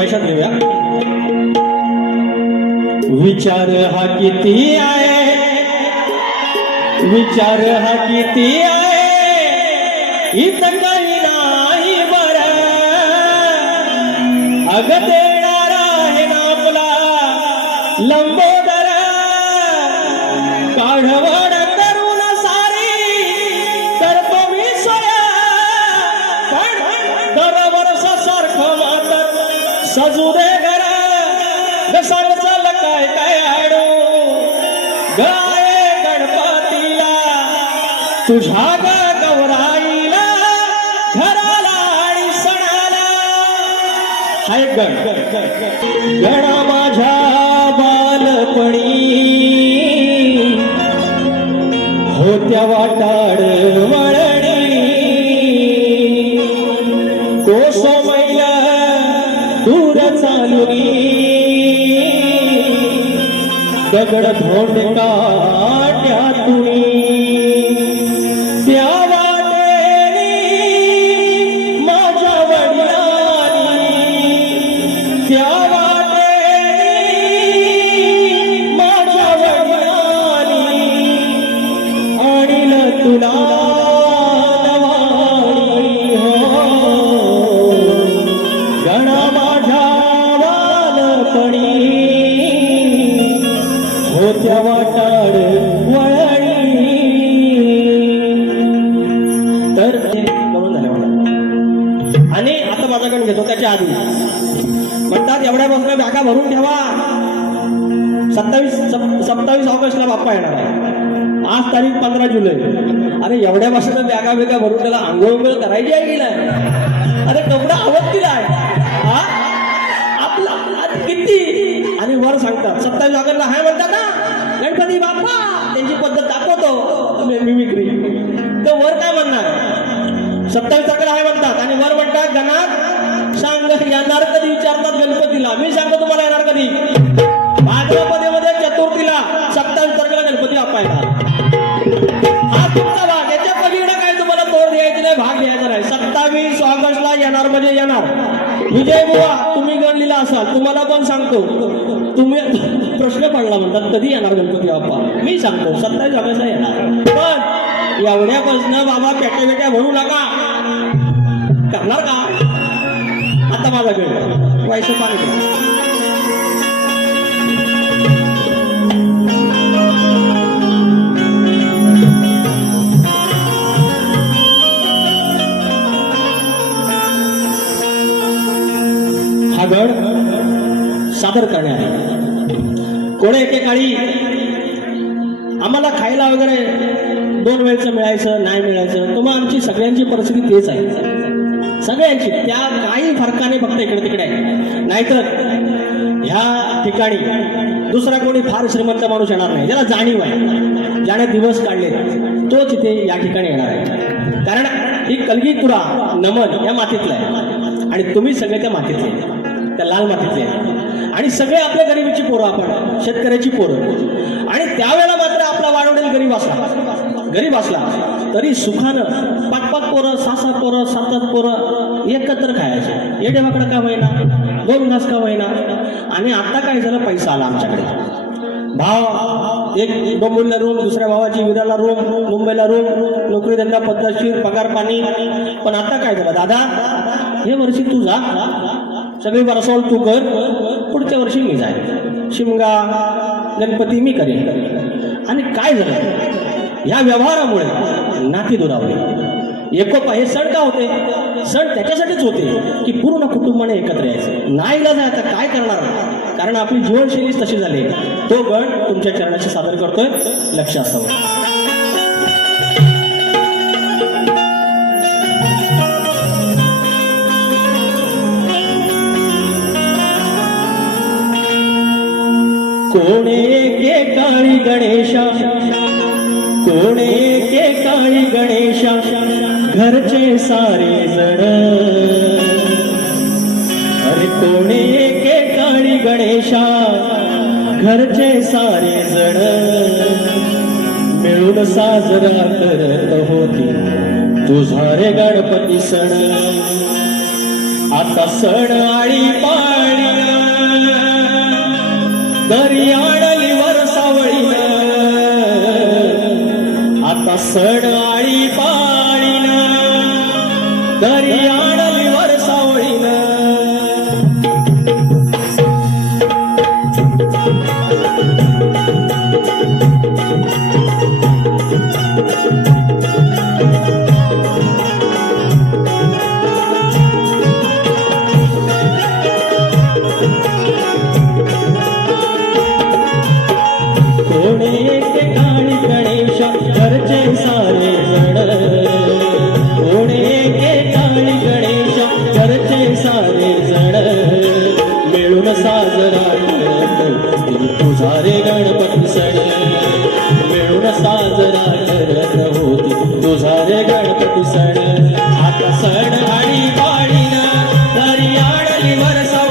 फरमाईशात घेऊया विचार हा? किती आहे विचार हा किती आहे इथं काही नाही बर। अग देणारा आहे ना आपला लंबोदर काढवड तुझ्या ग गौराईला घराला आणि सणाला. हा गण. गणा माझ्या बालपणी. होत्या वाटाड वळणी. कोसो मैला दूर चालुनी. दगड धोंड काट्यातुनी. वाटाड वळणी. तर हे झालं मला आणि आता माझा घेतो त्याच्या आधी. म्हणतात एवढ्या बसून बॅगा भरून ठेवा. सत्तावीस सत्तावीस ऑगस्टला बाप्पा येणार आहे. आज तारीख पंधरा जुलै. अरे एवढ्या बसल्या बॅगा बेगा भरून त्याला आंघोळ उंघोळ करायची आहे की नाही? अरे कपडा आवडतील आहे हा? आपला किती? आणि वर सांगतात सत्तावीस ऑगस्टला हाय म्हणतात ना. गणपती बाप्पा त्यांची पद्धत दाखवतो. मिमिक्री तर वर काय म्हणणार? सत्तावीस अकरा आहे म्हणतात. आणि वर म्हणतात गणात सांग येणार कधी? विचारतात गणपतीला. मी सांगतो तुम्हाला येणार कधी? भाद्रपदेमध्ये चतुर्थीला सत्तावीस तारखेला गणपती बाप्पा येणार हा तुमचा भाग. याच्या पलीकडे काय तुम्हाला तोड द्यायची नाही भाग घ्यायचा नाही. सत्तावीस ऑगस्टला येणार म्हणजे येणार. विजय बुवा. असाल तुम्हाला पण सांगतो. तुम्ही प्रश्न पडला म्हणतात कधी येणार गणपती बाप्पा? मी सांगतो सत्तावीस ऑगस्टला येणार. पण एवढ्यापासून बाबा पेट्या पेट्या भरू नका. करणार का? आता माझा वेळ. व्हायचं पाणी नाही तर मग आमची सगळ्यांची परिस्थिती तेच आहे. सगळ्यांची. त्या काही फरकाने फक्त इकडे तिकडे आहे. नाहीतर ह्या ठिकाणी दुसरा कोणी फार श्रीमंत माणूस येणार नाही. ज्याला जाणीव आहे. ज्याने दिवस काढले तोच तिथे या ठिकाणी येणार आहे. कारण ही कलगीपुरा नमन या मातीतलं आहे. आणि तुम्ही सगळे त्या मातीतले त्या लाल मातीतले आहे. आणि सगळे आपल्या गरिबीची पोरं आपण शेतकऱ्याची पोरं. आणि त्यावेळेला मात्र आपला वाढवडेल गरीब असला गरीब असला तरी सुखानं पाच पाच पोरं सहा सात पोरं सात सात पोरं एकत्र खायचे. येडेवाकडं का होईना दोन घास का होईना आणि आता काय झालं? पैसा आला आमच्याकडे. भाव एक डोंबिवलीला रूम दुसऱ्या भावाची विराला रूम मुंबईला रूम नोकरी धंदा पद्धतशीर पगार पाणी. पण आता काय झालं? दादा हे वर्षी तू जा. सगळी बरसॉल तू कर. पुढच्या वर्षी मी जाईल. शिमगा गणपती मी करेन. आणि काय झालं? या व्यवहारामुळे नाती दुरावली. एकोपा हे सण का होते? सण त्याच्यासाठीच होते की पूर्ण कुटुंबाने एकत्र यायचं. नाही इलाज आहे आता काय करणार? कारण आपली जीवनशैलीच तशी झाली. तो गण तुमच्या चरणाशी सादर करतोय. लक्ष असावं. कोणे के काळी गणेशा कोणे के काही गणेशा घरचे सारे जण. अरे कोणे के काळी गणेशा घरचे सारे जण. मिळून साजरा करत होती तुझा रे गणपती सण. आता सण आळी पाळी दर्याळ सण आळी पाळीना दर्या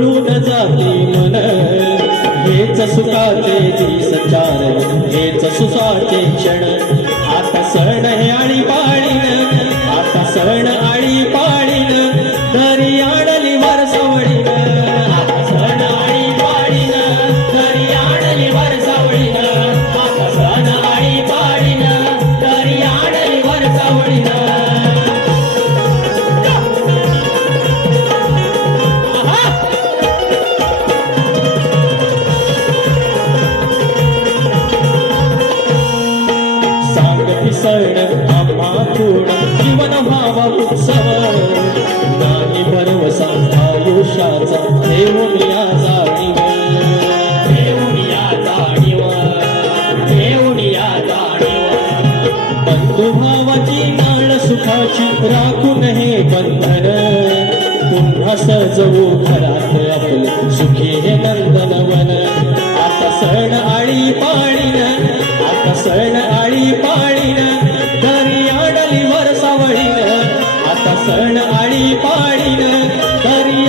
गळून जाते मन हेच सुखाचे दिसचार हेच सुसाचे क्षण. आता सण हे आणि पाळीण आता सण आणि पाळी. क्षण आम्हा पूर्ण जीवन भावा उत्सव नाही भरवसा आयुष्याचा देऊन या जाणीव देऊन या जाणीव देऊन या जाणीव बंधू भावाची नाळ सुखाची राखून हे बंधन पुन्हा सजवू घरात आपले सुखी हे नंदनवन आता सण आळी पाळीन सण आळी पाळीन. विमर सावळीन आता सण आळी पाळीन तरी